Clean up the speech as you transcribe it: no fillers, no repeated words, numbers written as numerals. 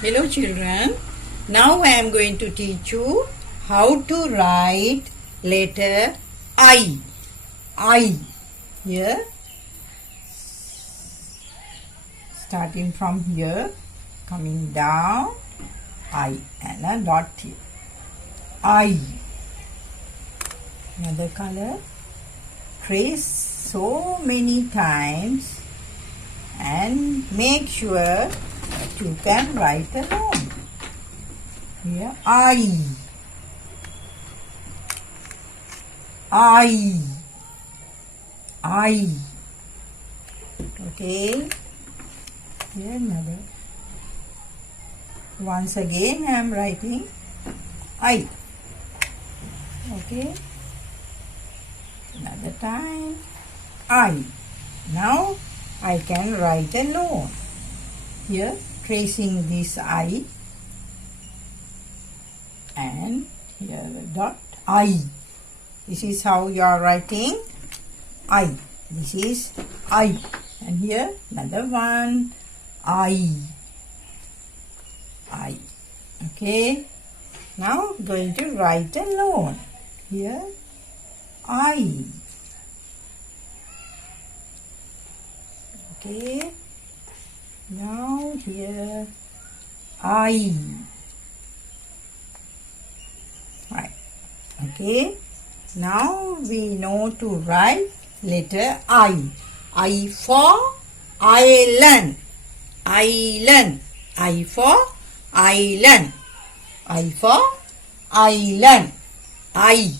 Hello children, now I am going to teach you how to write letter I. I. Here, starting from here, coming down, I and a dot here. I. Another color. Trace so many times and make sure that you can write alone. Here, I. Okay. Here another. Once again I am writing I. Okay. Another time I. Now I can write alone. Here tracing this I and here the dot I. This is how you are writing I. This is I. And here another one I. Okay. Now going to write alone. Here I. Okay. Now here I. Right. Okay. Now we know to write letter I. I for island. Island. I for island. I for island. I.